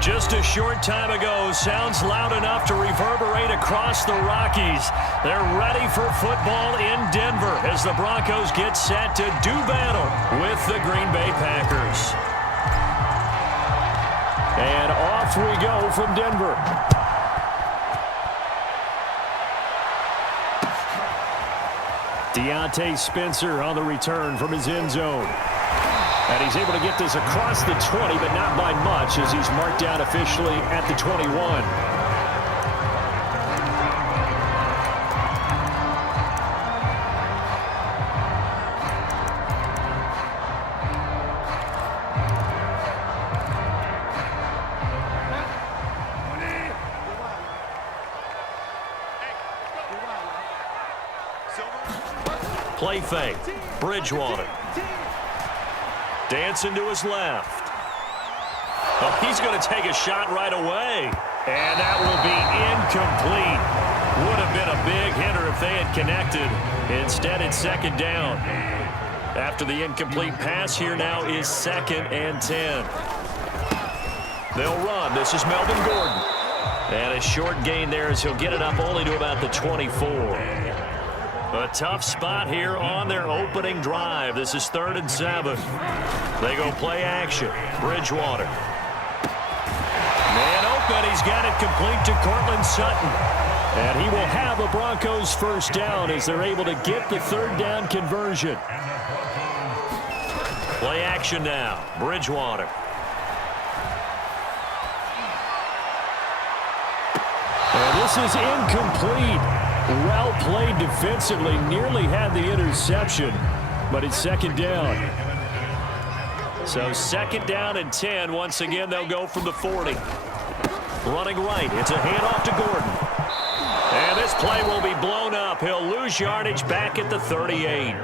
Just a short time ago, sounds loud enough to reverberate across the Rockies. They're ready for football in Denver as the Broncos get set to do battle with the Green Bay Packers. And off we go from Denver. Deontay Spencer on the return from his end zone. And he's able to get this across the 20, but not by much as he's marked down officially at the 21. Play fake. Bridgewater. Dancing to his left. Oh, he's going to take a shot right away. And that will be incomplete. Would have been a big hitter if they had connected. Instead, it's second down. After the incomplete pass, here now is 2nd and 10. They'll run. This is Melvin Gordon. And a short gain there as he'll get it up only to about the 24. A tough spot here on their opening drive. This is 3rd and 7. They go play action. Bridgewater. Man open. He's got it complete to Cortland Sutton. And he will have a Broncos first down as they're able to get the 3rd down conversion. Play action now. Bridgewater. And this is incomplete. Well played defensively, nearly had the interception, but it's 2nd down. So 2nd down and 10. Once again, they'll go from the 40. Running right, it's a handoff to Gordon. And this play will be blown up. He'll lose yardage back at the 38.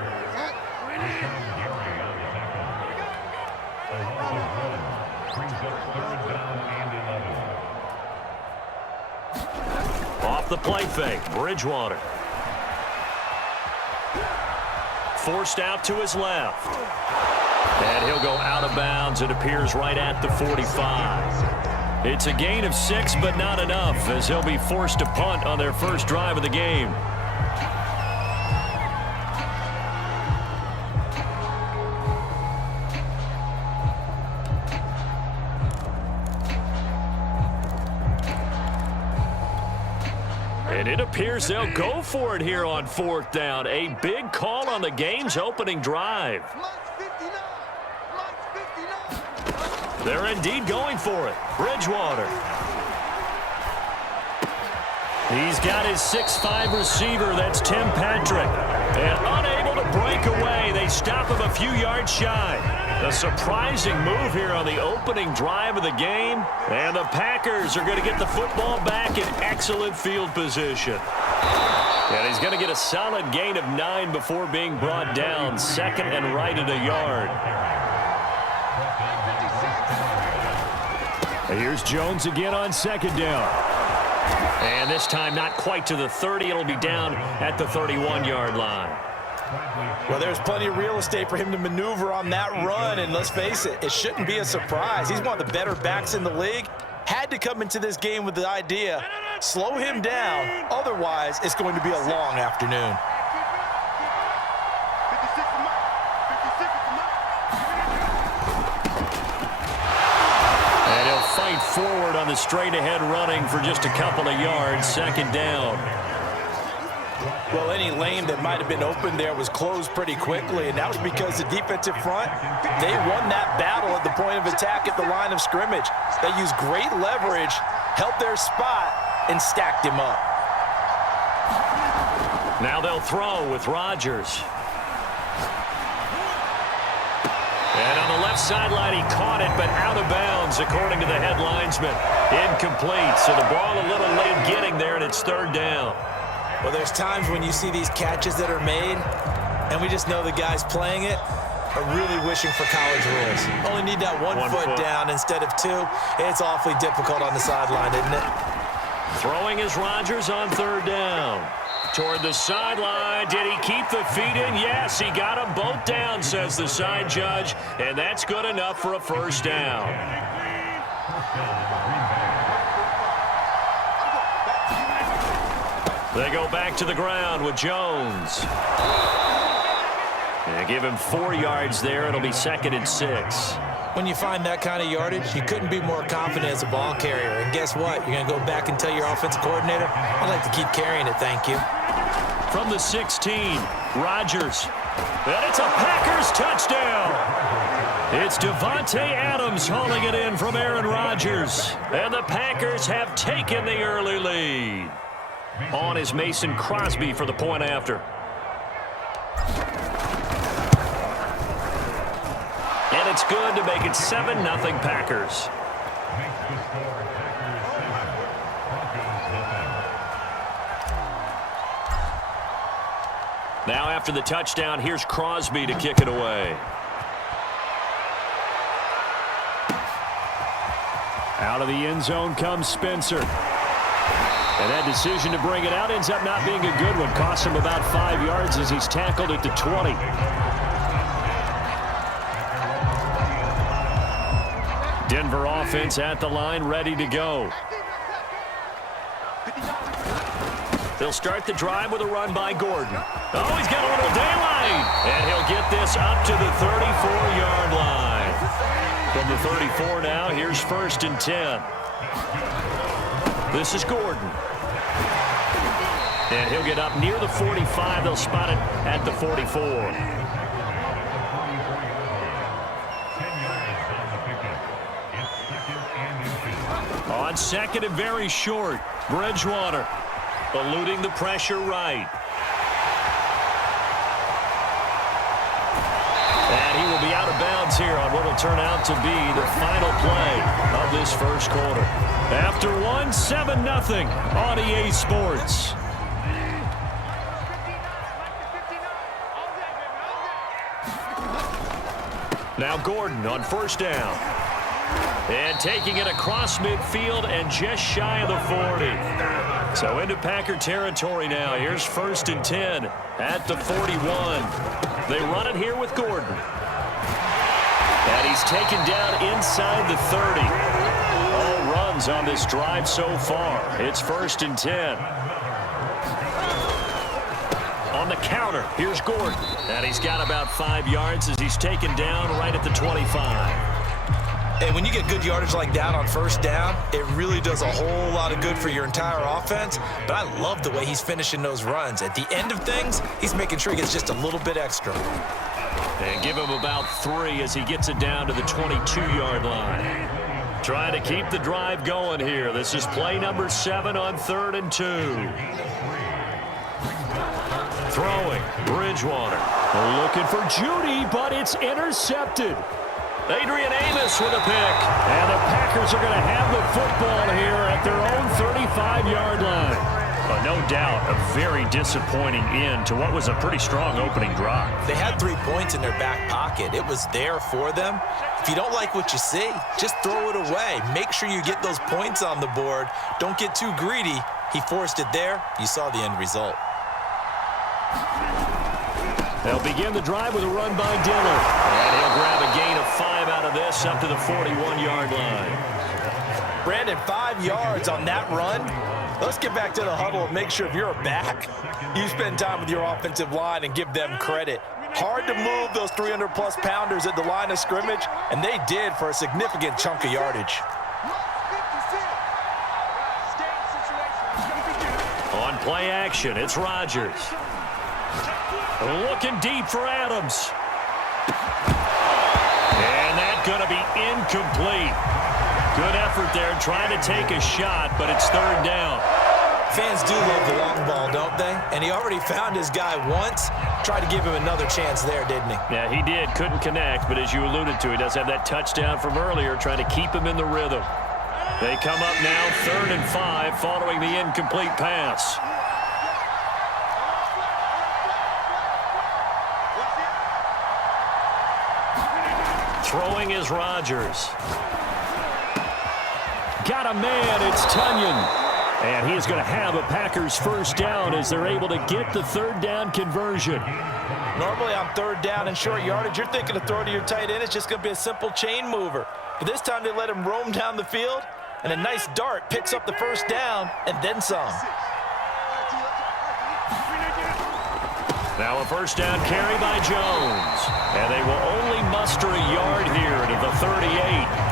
The play fake. Bridgewater. Forced out to his left. And he'll go out of bounds. It appears right at the 45. It's a gain of 6, but not enough as he'll be forced to punt on their first drive of the game. And it appears they'll go for it here on 4th down. A big call on the game's opening drive. They're indeed going for it. Bridgewater. He's got his 6'5" receiver. That's Tim Patrick. And unable to break away. They stop him a few yards shy. A surprising move here on the opening drive of the game. And the Packers are going to get the football back in excellent field position. And he's going to get a solid gain of 9 before being brought down. 2nd and right at a yard. And here's Jones again on 2nd down. And this time not quite to the 30. It'll be down at the 31-yard line. Well, there's plenty of real estate for him to maneuver on that run, and let's face it, it shouldn't be a surprise. He's one of the better backs in the league. Had to come into this game with the idea, slow him down, otherwise it's going to be a long afternoon. And he'll fight forward on the straight-ahead running for just a couple of yards, 2nd down. Well, any lane that might have been open there was closed pretty quickly, and that was because the defensive front, they won that battle at the point of attack at the line of scrimmage. They used great leverage, held their spot, and stacked him up. Now they'll throw with Rodgers. And on the left sideline, he caught it, but out of bounds, according to the head linesman. Incomplete, so the ball a little late getting there, and it's 3rd down. Well, there's times when you see these catches that are made, and we just know the guys playing it are really wishing for college rules. Only need that one foot down instead of 2. It's awfully difficult on the sideline, isn't it? Throwing is Rodgers on 3rd down. Toward the sideline. Did he keep the feet in? Yes, he got them both down, says the side judge, and that's good enough for a first down. They go back to the ground with Jones. And give him 4 yards there. It'll be 2nd and 6. When you find that kind of yardage, you couldn't be more confident as a ball carrier. And guess what? You're going to go back and tell your offensive coordinator, I'd like to keep carrying it, thank you. From the 16, Rodgers. And it's a Packers touchdown. It's Davante Adams hauling it in from Aaron Rodgers. And the Packers have taken the early lead. On is Mason Crosby for the point after. And it's good to make it 7-0 Packers. Now after the touchdown, here's Crosby to kick it away. Out of the end zone comes Spencer. And that decision to bring it out ends up not being a good one. Costs him about 5 yards as he's tackled at the 20. Denver offense at the line, ready to go. They'll start the drive with a run by Gordon. Oh, he's got a little daylight. And he'll get this up to the 34-yard line. From the 34 now, here's 1st and 10. This is Gordon. And he'll get up near the 45. They'll spot it at the 44. On 2nd and very short, Bridgewater eluding the pressure right. And he will be out of bounds here on what will turn out to be the final play of this first quarter. After 7-0 on EA Sports. Now Gordon on 1st down. And taking it across midfield and just shy of the 40. So into Packer territory now. Here's 1st and 10 at the 41. They run it here with Gordon. And he's taken down inside the 30. All runs on this drive so far. It's 1st and 10. On the counter, here's Gordon. And he's got about 5 yards as he's taken down right at the 25. And when you get good yardage like that on 1st down, it really does a whole lot of good for your entire offense. But I love the way he's finishing those runs. At the end of things, he's making sure he gets just a little bit extra. And give him about 3 as he gets it down to the 22-yard line. Trying to keep the drive going here. This is play number 7 on 3rd and 2. Throwing, Bridgewater. Looking for Judy, but it's intercepted. Adrian Amos with a pick. And the Packers are going to have the football here at their own 35-yard line. No doubt a very disappointing end to what was a pretty strong opening drive. They had 3 points in their back pocket. It was there for them. If you don't like what you see, just throw it away. Make sure you get those points on the board. Don't get too greedy. He forced it there. You saw the end result. They'll begin the drive with a run by Dillard. And he'll grab a gain of 5 out of this up to the 41-yard line. Brandon, 5 yards on that run. Let's get back to the huddle and make sure if you're a back, you spend time with your offensive line and give them credit. Hard to move those 300-plus pounders at the line of scrimmage, and they did for a significant chunk of yardage. On play action, it's Rodgers. Looking deep for Adams. And that's going to be incomplete. Good effort there trying to take a shot, but it's 3rd down. Fans do love the long ball, don't they? And he already found his guy once. Tried to give him another chance there, didn't he? Yeah, he did. Couldn't connect, but as you alluded to, he does have that touchdown from earlier, trying to keep him in the rhythm. They come up now 3rd and 5 following the incomplete pass. Throwing is Rodgers. Got a man, it's Tunyon. And he is going to have a Packers first down as they're able to get the third down conversion. Normally on third down and short yardage, you're thinking to throw to your tight end. It's just going to be a simple chain mover. But this time they let him roam down the field, and a nice dart picks up the first down and then some. Now a first down carry by Jones. And they will only muster a yard here to the 38.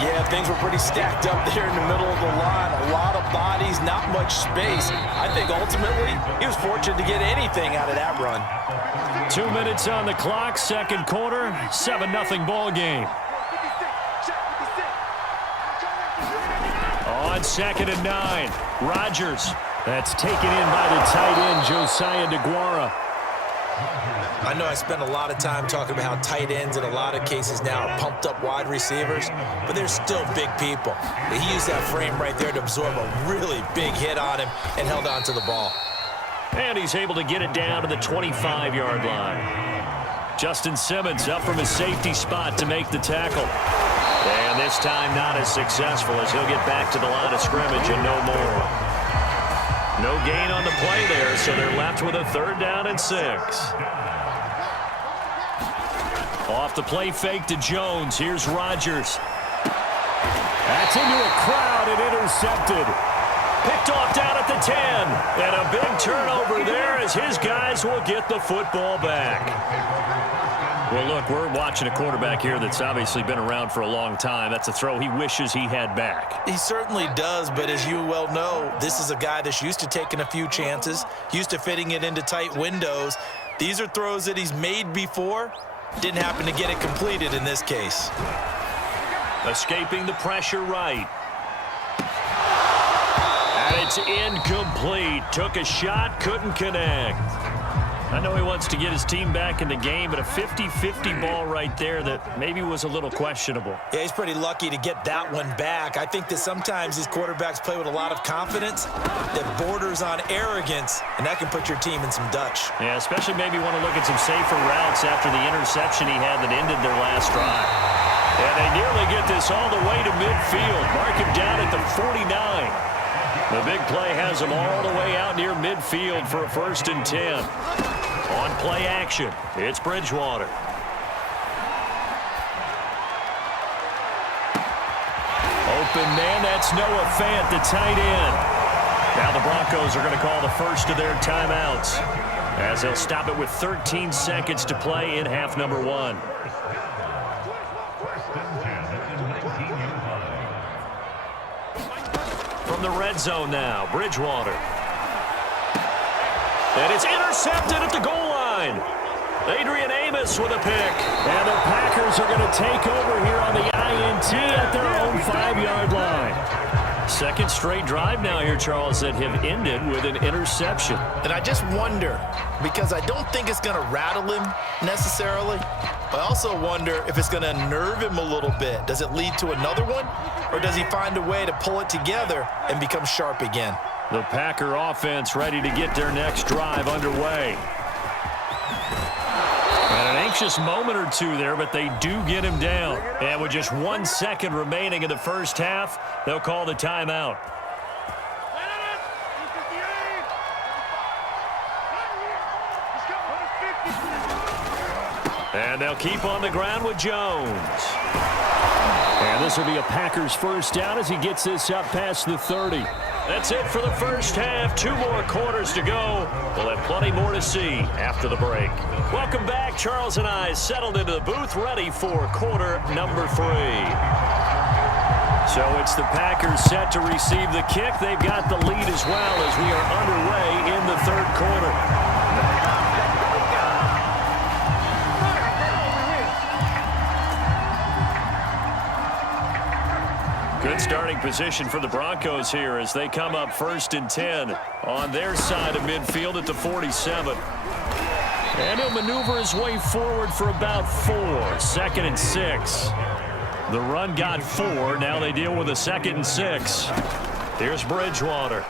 Yeah, things were pretty stacked up there in the middle of the line. A lot of bodies, not much space. I think ultimately he was fortunate to get anything out of that run. 2 minutes on the clock, second quarter, 7-0 ball game. On 2nd and 9, Rodgers. That's taken in by the tight end, Josiah DeGuara. I know I spend a lot of time talking about how tight ends in a lot of cases now are pumped up wide receivers, but they're still big people. He used that frame right there to absorb a really big hit on him and held on to the ball. And he's able to get it down to the 25-yard line. Justin Simmons up from his safety spot to make the tackle. And this time not as successful as he'll get back to the line of scrimmage and no more. No gain on the play there, so they're left with a 3rd down and 6. Off the play fake to Jones. Here's Rodgers. That's into a crowd and intercepted. Picked off down at the 10. And a big turnover there as his guys will get the football back. Well, look, we're watching a quarterback here that's obviously been around for a long time. That's a throw he wishes he had back. He certainly does, but as you well know, this is a guy that's used to taking a few chances, used to fitting it into tight windows. These are throws that he's made before. Didn't happen to get it completed in this case. Escaping the pressure right. And it's incomplete. Took a shot, couldn't connect. I know he wants to get his team back in the game, but a 50-50 ball right there that maybe was a little questionable. Yeah, he's pretty lucky to get that one back. I think that sometimes these quarterbacks play with a lot of confidence that borders on arrogance, and that can put your team in some Dutch. Yeah, especially maybe want to look at some safer routes after the interception he had that ended their last drive. And they nearly get this all the way to midfield. Mark him down at the 49. The big play has him all the way out near midfield for a 1st and 10. On play action, it's Bridgewater. Open man, that's Noah Fant, the tight end. Now the Broncos are going to call the first of their timeouts as they'll stop it with 13 seconds to play in half number 1. From the red zone now, Bridgewater. And it's intercepted at the goal line. Adrian Amos with a pick. And the Packers are going to take over here on the INT at their own 5-yard line. Second straight drive now here, Charles, that have ended with an interception. And I just wonder, because I don't think it's going to rattle him necessarily, but I also wonder if it's going to unnerve him a little bit. Does it lead to another one, or does he find a way to pull it together and become sharp again? The Packer offense ready to get their next drive underway. And an anxious moment or two there, but they do get him down. And with just 1 second remaining in the first half, they'll call the timeout. And they'll keep on the ground with Jones. And this will be a Packers first down as he gets this up past the 30. That's it for the first half. 2 more quarters to go. We'll have plenty more to see after the break. Welcome back. Charles and I settled into the booth, ready for quarter number 3. So it's the Packers set to receive the kick. They've got the lead as well as we are underway in the 3rd quarter. Good starting position for the Broncos here as they come up 1st and 10 on their side of midfield at the 47. And he'll maneuver his way forward for about 4. 2nd and 6. The run got 4. Now they deal with a 2nd and 6. Here's Bridgewater.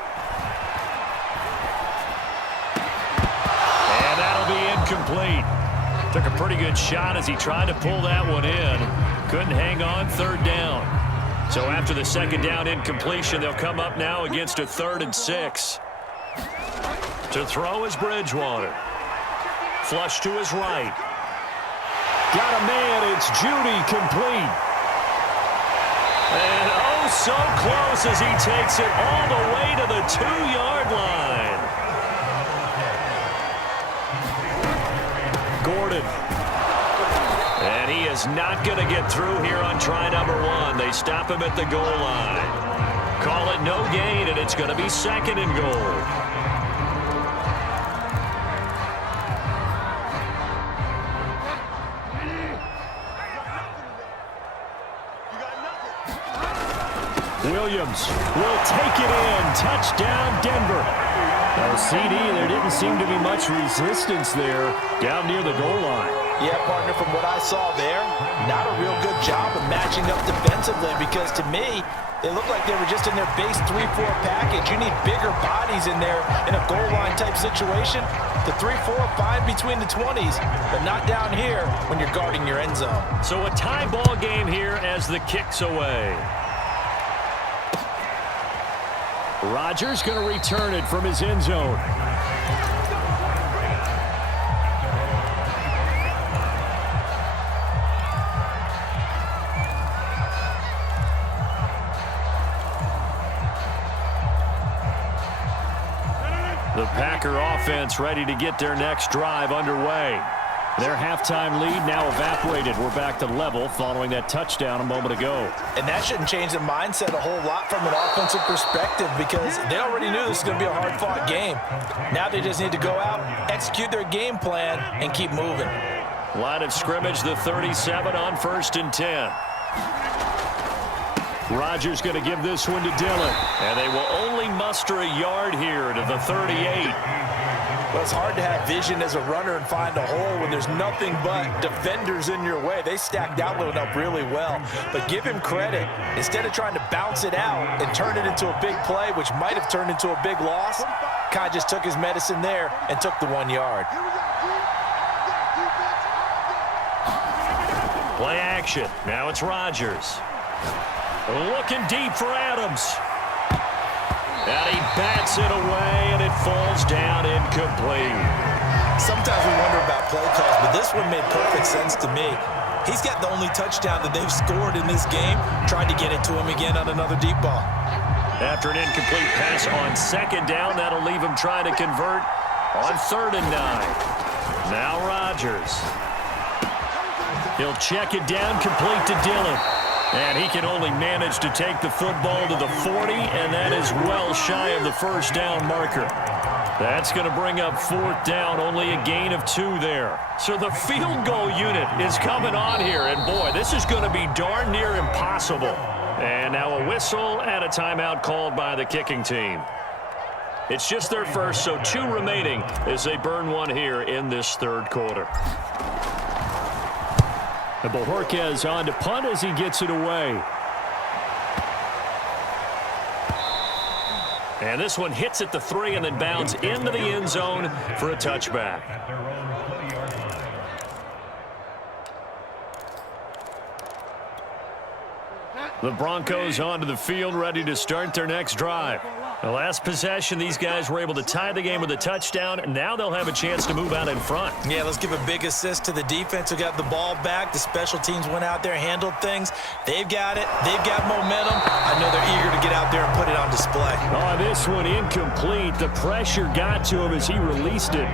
And that'll be incomplete. Took a pretty good shot as he tried to pull that one in. Couldn't hang on. 3rd down. So after the second down incompletion, they'll come up now against a 3rd and 6. To throw is Bridgewater. Flush to his right. Got a man. It's Judy, complete. And oh, so close as he takes it all the way to the 2-yard line. Gordon. And he is not going to get through here on try number 1. They stop him at the goal line. Call it no gain, and it's going to be 2nd and goal. Williams will take it in. Touchdown, Denver. Now, CD, there didn't seem to be much resistance there down near the goal line. Yeah, partner, from what I saw there, not a real good job of matching up defensively because to me, they looked like they were just in their base 3-4 package. You need bigger bodies in there in a goal line type situation. The 3-4, fine between the 20s, but not down here when you're guarding your end zone. So a tie ball game here as the kick's away. Rodgers going to return it from his end zone. The Packer offense ready to get their next drive underway. Their halftime lead now evaporated. We're back to level following that touchdown a moment ago. And that shouldn't change the mindset a whole lot from an offensive perspective because they already knew this was going to be a hard-fought game. Now they just need to go out, execute their game plan, and keep moving. Line of scrimmage, the 37 on 1st and 10. Rodgers going to give this one to Dillon. And they will only muster a yard here to the 38. Well, it's hard to have vision as a runner and find a hole when there's nothing but defenders in your way. They stacked that one up really well. But give him credit. Instead of trying to bounce it out and turn it into a big play, which might have turned into a big loss, Kai just took his medicine there and took the 1 yard. Play action. Now it's Rodgers. Looking deep for Adams. And he bats it away, and it falls down incomplete. Sometimes we wonder about play calls, but this one made perfect sense to me. He's got the only touchdown that they've scored in this game. Tried to get it to him again on another deep ball. After an incomplete pass on 2nd down, that'll leave him trying to convert on 3rd and 9. Now Rodgers. He'll check it down, complete to Dillon. And he can only manage to take the football to the 40, and that is well shy of the 1st down marker. That's going to bring up 4th down, only a gain of 2 there. So the field goal unit is coming on here, and boy, this is going to be darn near impossible. And now a whistle and a timeout called by the kicking team. It's just their first, so 2 remaining as they burn one here in this 3rd quarter. And Bojorquez on to punt as he gets it away. And this one hits at the 3 and then bounds into the end zone for a touchback. The Broncos onto the field, ready to start their next drive. The last possession, these guys were able to tie the game with a touchdown, and now they'll have a chance to move out in front. Yeah, let's give a big assist to the defense who got the ball back. The special teams went out there, handled things. They've got it. They've got momentum. I know they're eager to get out there and put it on display. Oh, this one incomplete. The pressure got to him as he released it.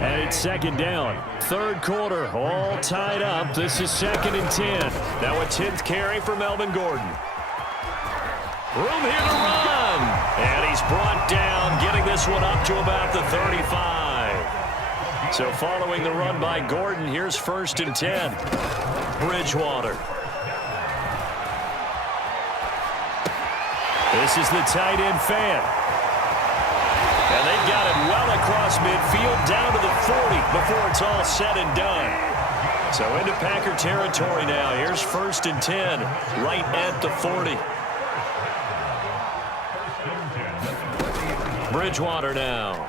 And it's 2nd down. 3rd quarter, all tied up. This is 2nd and 10. Now a 10th carry for Melvin Gordon. Room here to run. And he's brought down, getting this one up to about the 35. So following the run by Gordon, here's 1st and 10. Bridgewater. This is the tight end fan. And they've got it well across midfield down to the 40 before it's all said and done. So into Packer territory now. Here's 1st and 10 right at the 40. Bridgewater now.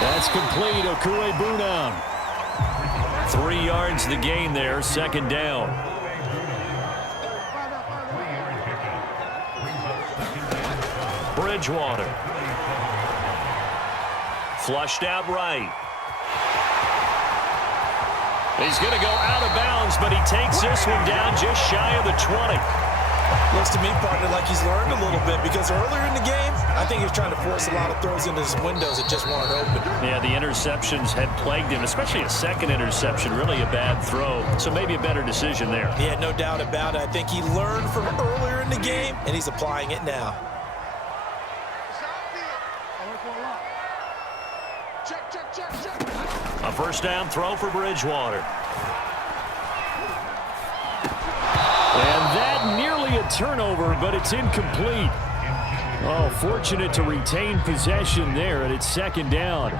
That's complete. Okue-Bunam. 3 yards the gain there, 2nd down. Bridgewater. Flushed out right. He's going to go out of bounds, but he takes this one down just shy of the 20. Looks to me, partner, like he's learned a little bit because earlier in the game, I think he was trying to force a lot of throws into his windows that just weren't open. Yeah, the interceptions had plagued him, especially a second interception, really a bad throw. So maybe a better decision there. Yeah, no doubt about it. I think he learned from earlier in the game, and he's applying it now. A first down throw for Bridgewater. And that nearly a turnover, but it's incomplete. Oh, fortunate to retain possession there, and it's second down.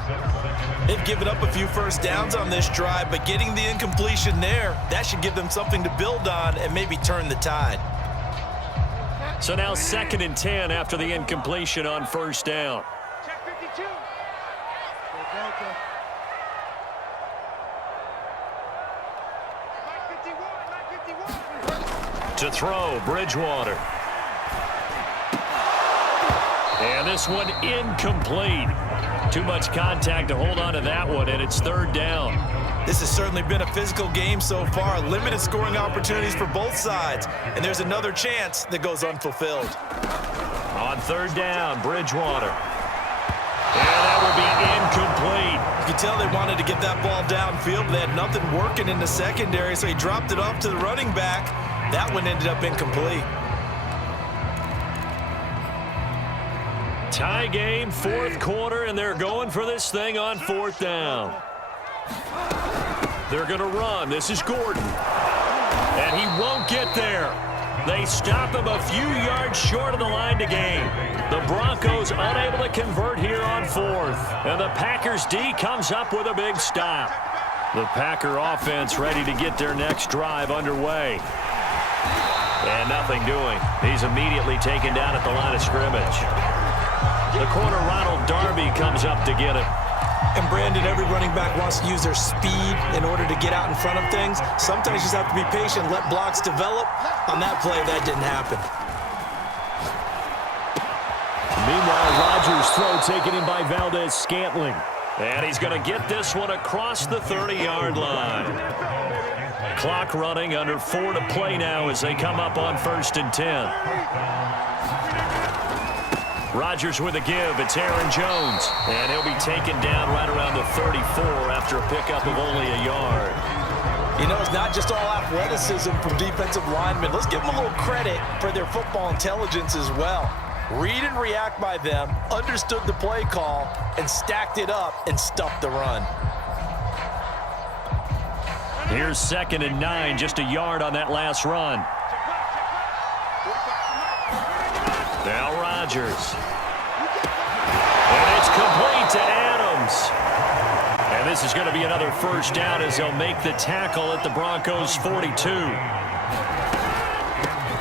They've given up a few first downs on this drive, but getting the incompletion there, that should give them something to build on and maybe turn the tide. So now 2nd and 10 after the incompletion on first down. Check 52. To throw, Bridgewater. And this one incomplete. Too much contact to hold on to that one, and it's 3rd down. This has certainly been a physical game so far. Limited scoring opportunities for both sides. And there's another chance that goes unfulfilled. On 3rd down, Bridgewater. And that will be incomplete. You can tell they wanted to get that ball downfield, but they had nothing working in the secondary, so he dropped it off to the running back. That one ended up incomplete. Tie game, 4th quarter, and they're going for this thing on 4th down. They're going to run. This is Gordon. And he won't get there. They stop him a few yards short of the line to gain. The Broncos unable to convert here on 4th. And the Packers D comes up with a big stop. The Packer offense ready to get their next drive underway. And nothing doing. He's immediately taken down at the line of scrimmage. The corner, Ronald Darby, comes up to get it. And Brandon, every running back wants to use their speed in order to get out in front of things. Sometimes you just have to be patient, let blocks develop. On that play, that didn't happen. Meanwhile, Rodgers' throw taken in by Valdez-Scantling. And he's going to get this one across the 30-yard line. Clock running, under 4 to play now as they come up on 1st and 10. Rodgers with a give. It's Aaron Jones. And he'll be taken down right around the 34 after a pickup of only a yard. You know, it's not just all athleticism from defensive linemen. Let's give them a little credit for their football intelligence as well. Read and react by them, understood the play call, and stacked it up and stuffed the run. Here's 2nd and 9, just a yard on that last run. Now Rodgers. And it's complete to Adams. And this is going to be another first down as they'll make the tackle at the Broncos' 42.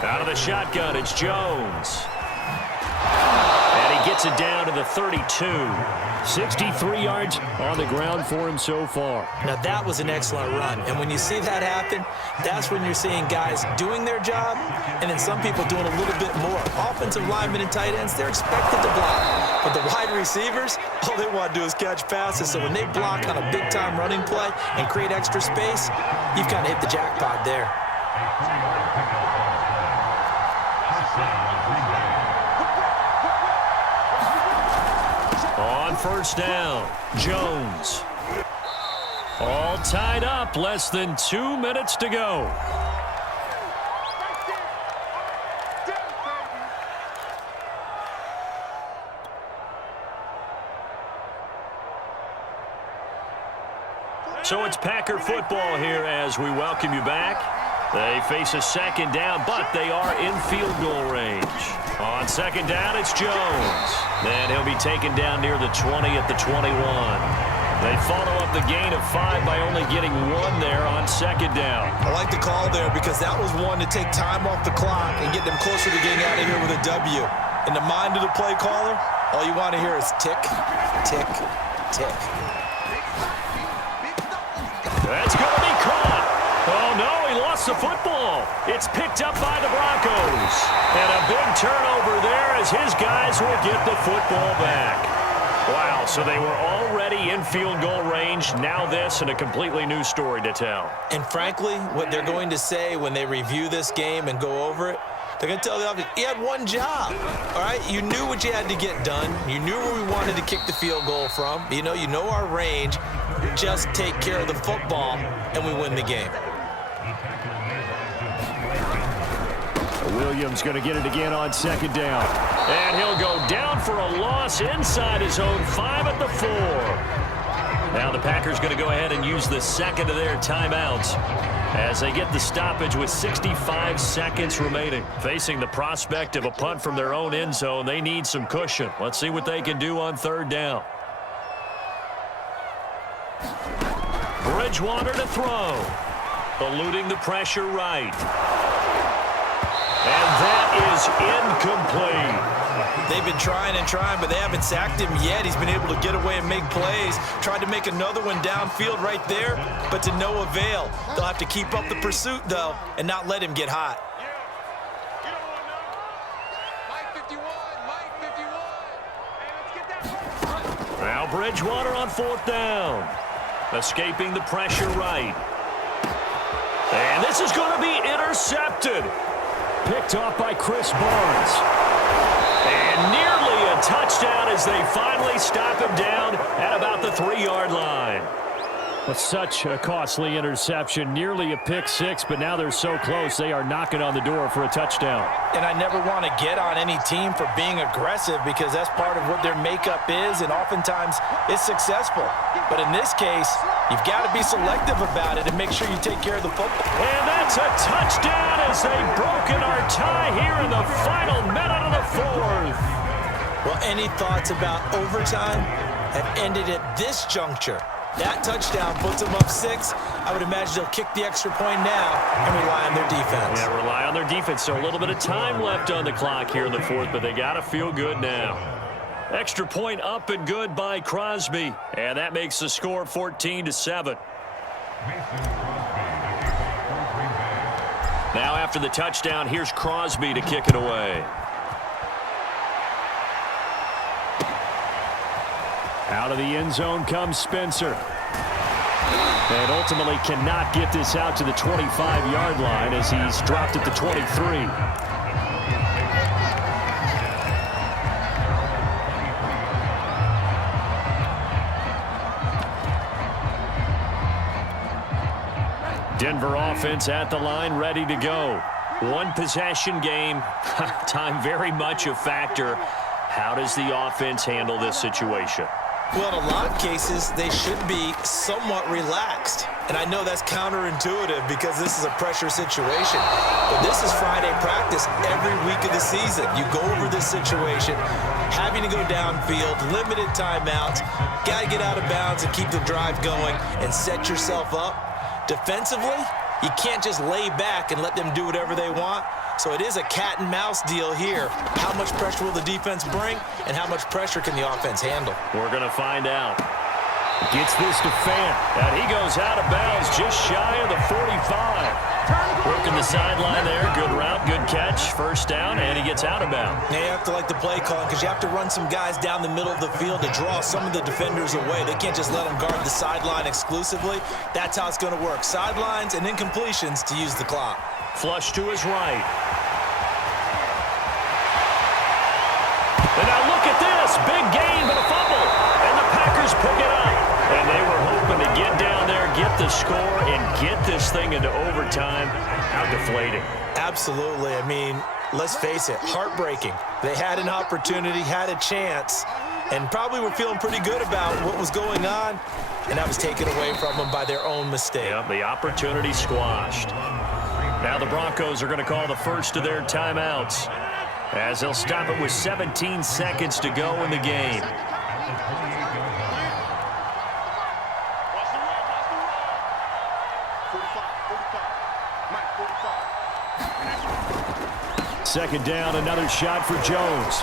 Out of the shotgun, it's Jones. And he gets it down to the 32. 63 yards on the ground for him so far. Now, that was an excellent run. And when you see that happen, that's when you're seeing guys doing their job and then some people doing a little bit more. Offensive linemen and tight ends, they're expected to block. But the wide receivers, all they want to do is catch passes. So when they block on a big-time running play and create extra space, you've kind of hit the jackpot there. On first down, Jones. All tied up, less than 2 minutes to go. So it's Packer football here as we welcome you back. They face a second down, but they are in field goal range. On second down, it's Jones. Then he'll be taken down near the 20 at the 21. They follow up the gain of 5 by only getting 1 there on second down. I like the call there because that was one to take time off the clock and get them closer to getting out of here with a W. In the mind of the play caller, all you want to hear is tick, tick, tick. That's going to be caught. Oh, no, he lost gets the football. It's picked up by the Broncos. And a big turnover there as his guys will get the football back. Wow, so they were already in field goal range. Now this and a completely new story to tell. And frankly, what they're going to say when they review this game and go over it, they're going to tell the offense, he had one job, all right? You knew what you had to get done. You knew where we wanted to kick the field goal from. You know our range. Just take care of the football, and we win the game. Williams going to get it again on second down. And he'll go down for a loss inside his own 5 at the 4. Now the Packers going to go ahead and use the second of their timeouts as they get the stoppage with 65 seconds remaining. Facing the prospect of a punt from their own end zone, they need some cushion. Let's see what they can do on third down. Bridgewater to throw. Eluding the pressure right. And that is incomplete. They've been trying and trying, but they haven't sacked him yet. He's been able to get away and make plays. Tried to make another one downfield right there, but to no avail. They'll have to keep up the pursuit, though, and not let him get hot. Now Bridgewater on fourth down. Escaping the pressure right. And this is going to be intercepted. Picked off by Chris Barnes. And nearly a touchdown as they finally stop him down at about the 3-yard line. Well, such a costly interception. Nearly a pick six, but now they're so close they are knocking on the door for a touchdown. And I never want to get on any team for being aggressive because that's part of what their makeup is, and oftentimes it's successful. But in this case, you've got to be selective about it and make sure you take care of the football. And that's a touchdown as they've broken our tie here in the final minute of the fourth. Well, any thoughts about overtime have ended at this juncture. That touchdown puts them up 6. I would imagine they'll kick the extra point now and rely on their defense. Yeah, rely on their defense. So a little bit of time left on the clock here in the fourth, but they got to feel good now. Extra point up and good by Crosby. And that makes the score 14-7. Now after the touchdown, here's Crosby to kick it away. Out of the end zone comes Spencer. And ultimately cannot get this out to the 25-yard line as he's dropped at the 23. Denver offense at the line, ready to go. One possession game. Time very much a factor. How does the offense handle this situation? Well, in a lot of cases, they should be somewhat relaxed. And I know that's counterintuitive because this is a pressure situation. But this is Friday practice every week of the season. You go over this situation, having to go downfield, limited timeouts, got to get out of bounds and keep the drive going and set yourself up. Defensively, you can't just lay back and let them do whatever they want. So it is a cat and mouse deal here. How much pressure will the defense bring, and how much pressure can the offense handle? We're going to find out. Gets this to Fant, and he goes out of bounds just shy of the 45. Working the sideline there. Good route, good catch. First down, and he gets out of bounds. Now you have to like the play calling because you have to run some guys down the middle of the field to draw some of the defenders away. They can't just let them guard the sideline exclusively. That's how it's going to work. Sidelines and incompletions to use the clock. Flush to his right. And now look at this. Big gain, but a fumble. And the Packers pick it up. And they were hoping to get down there, get the score, and get this thing into overtime. How deflating. Absolutely. I mean, let's face it, heartbreaking. They had an opportunity, had a chance, and probably were feeling pretty good about what was going on, and that was taken away from them by their own mistake. Yep, the opportunity squashed. Now the Broncos are going to call the first of their timeouts as they'll stop it with 17 seconds to go in the game. Second down, another shot for Jones.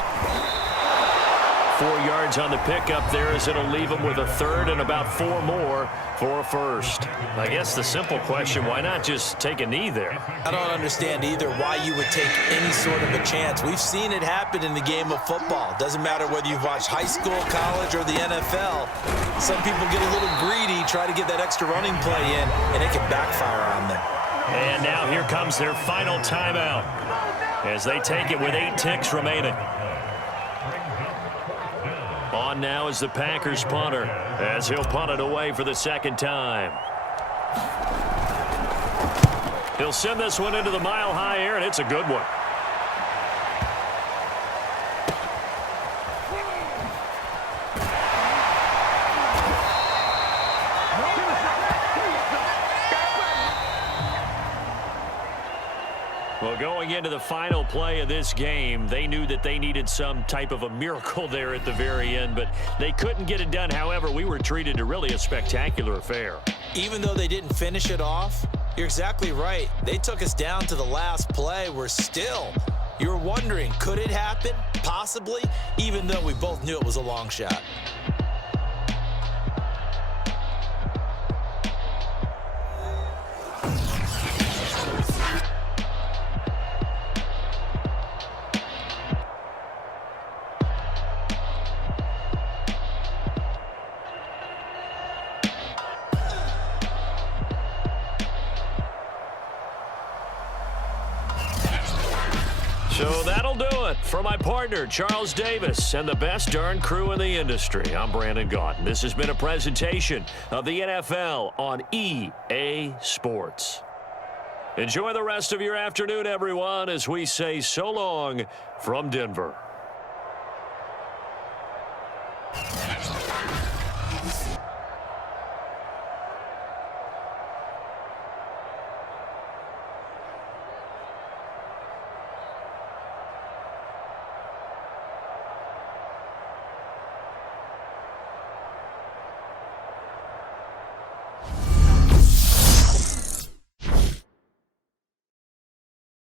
4 yards on the pickup there, as it'll leave them with a third and about 4 more for a first. I guess the simple question, why not just take a knee there? I don't understand either why you would take any sort of a chance. We've seen it happen in the game of football. Doesn't matter whether you've watched high school, college, or the NFL. Some people get a little greedy, try to get that extra running play in, and it can backfire on them. And now here comes their final timeout as they take it with 8 ticks remaining. On now is the Packers punter, as he'll punt it away for the second time. He'll send this one into the mile-high air, and it's a good one. Well, going into the final play of this game, they knew that they needed some type of a miracle there at the very end, but they couldn't get it done. However, we were treated to really a spectacular affair. Even though they didn't finish it off, you're exactly right. They took us down to the last play. We're still, you're wondering, could it happen? Possibly, even though we both knew it was a long shot. So that'll do it for my partner, Charles Davis, and the best darn crew in the industry. I'm Brandon Gaudin. This has been a presentation of the NFL on EA Sports. Enjoy the rest of your afternoon, everyone, as we say so long from Denver.